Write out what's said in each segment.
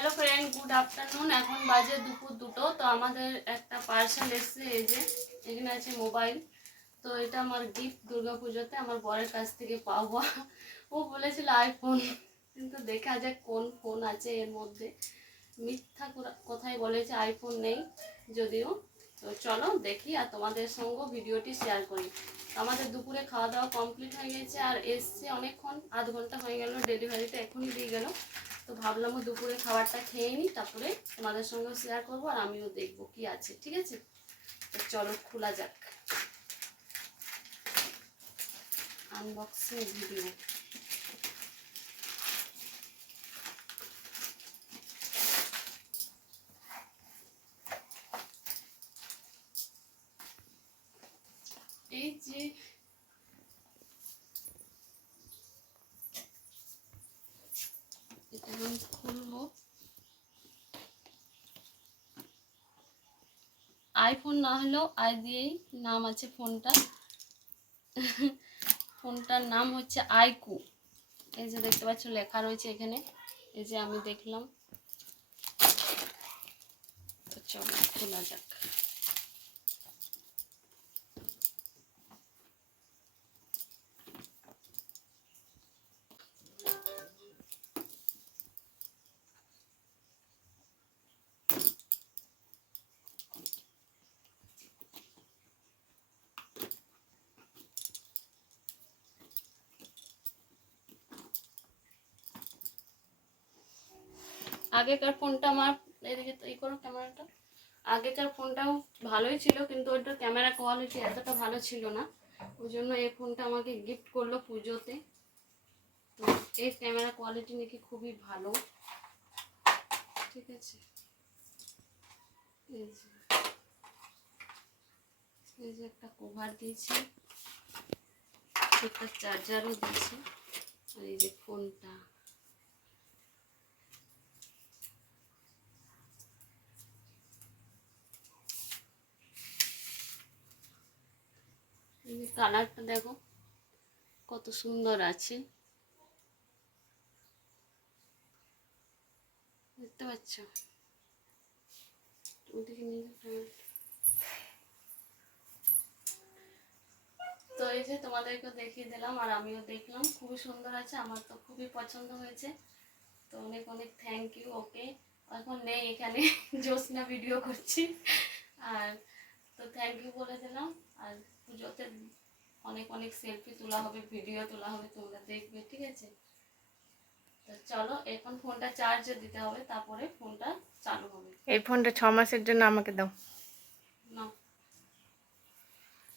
Hello friend, good afternoon. এখন বাজে দুপুর 2টো। তো আমাদের একটা পার্সেল এসছে, এই যে এখানে আছে মোবাইল। তো এটা আমার গিফট দুর্গাপুজোতে আমার বরের কাছ থেকে পাওয়া। ও বলেছিল আইফোন, কিন্তু দেখা যাক কোন ফোন আছে এর মধ্যে। মিথ্যা কথাই বলেছে, আইফোন নেই যদিও। তো চলো দেখি আর তোমাদের সঙ্গে ভিডিওটি শেয়ার করি। আমাদের দুপুরে খাওয়া দাওয়া কমপ্লিট হয়ে গেছে, আর এসছে অনেকক্ষণ, আধ ঘন্টা হয়ে গেল ডেলিভারিতে, এখনই দিয়ে গেল। তো ভাবলাম দুপুরে খাবারটা খেয়ে নিই, তারপরে তোমাদের সঙ্গেও শেয়ার করবো আর আমিও দেখবো কি আছে। ঠিক আছে, তো চলো খোলা যাক। Unboxing video. এই যে এটা আমি খুলবো। আইফোন না হলেও আই দিয়েই নাম আছে ফোনটা। ফোনটার নাম হচ্ছে আইকু। এই যে দেখতে পাচ্ছ লেখা রয়েছে এখানে, এই যে আমি দেখলাম। তো চলো খোলা যাক। আগেকার ফোনটা আমার, এদিকে এই করো ক্যামেরাটা। আগেকার ফোনটাও ভালোই ছিল, কিন্তু ওটার ক্যামেরা কোয়ালিটি এতটা ভালো ছিল না। ওই জন্য এই ফোনটা আমাকে গিফট করলো পুজোতে। তো এর ক্যামেরা কোয়ালিটি নাকি খুবই ভালো। ঠিক আছে, এই যে একটা কভার দিয়েছে, একটা চার্জারও দিয়েছে, আর এই যে ফোনটা। কালারটা দেখো কত সুন্দর আছে, দেখতে পাচ্ছ? ওদিকে নিয়ে তো এই যে তোমাদেরকে দেখিয়ে দিলাম আর আমিও দেখলাম, খুবই সুন্দর আছে, আমার তো খুবই পছন্দ হয়েছে। তো অনেক অনেক থ্যাংক ইউ। ওকে, এখন নেই এখানে, জোসনা ভিডিও করছি। আর তো থ্যাংক ইউ বলে দিলাম। আর পুজোতে অনেক অনেক সেলফি তোলা হবে, ভিডিও তোলা হবে, তোমরা দেখবে। ঠিক আছে, তো চলো এখন ফোনটা চার্জে দিতে হবে, তারপরে ফোনটা চালু হবে। এই ফোনটা 6 মাসের জন্য আমাকে দাও। না,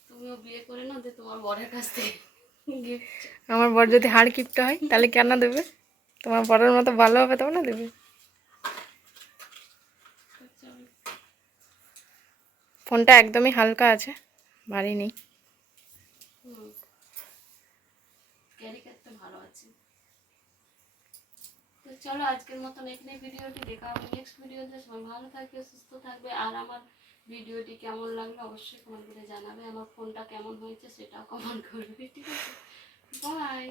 তুমিও বিয়ে করে নাও, যে তোমার বরের কাছ থেকে গিফট। আমার বর যদি হাড় কিপটা হয় তাহলে কেন দেবে? তোমার বরের মতো ভালো হবে তবে না দেবে। ফোনটা একদমই হালকা আছে, ভারী নেই। ক্যারি করতে ভালো আছে। তো চলো আজকের মতন এখানে ভিডিওটি, দেখা হবে নেক্সট ভিডিওতে। সবাই ভালো থাকবে, সুস্থ থাকবে। আর আমার ভিডিওটি কেমন লাগলো অবশ্যই কমেন্ট করে জানাবে। আমার ফোনটা কেমন হয়েছে সেটাও কমেন্ট করবে। ঠিক আছে, বাই।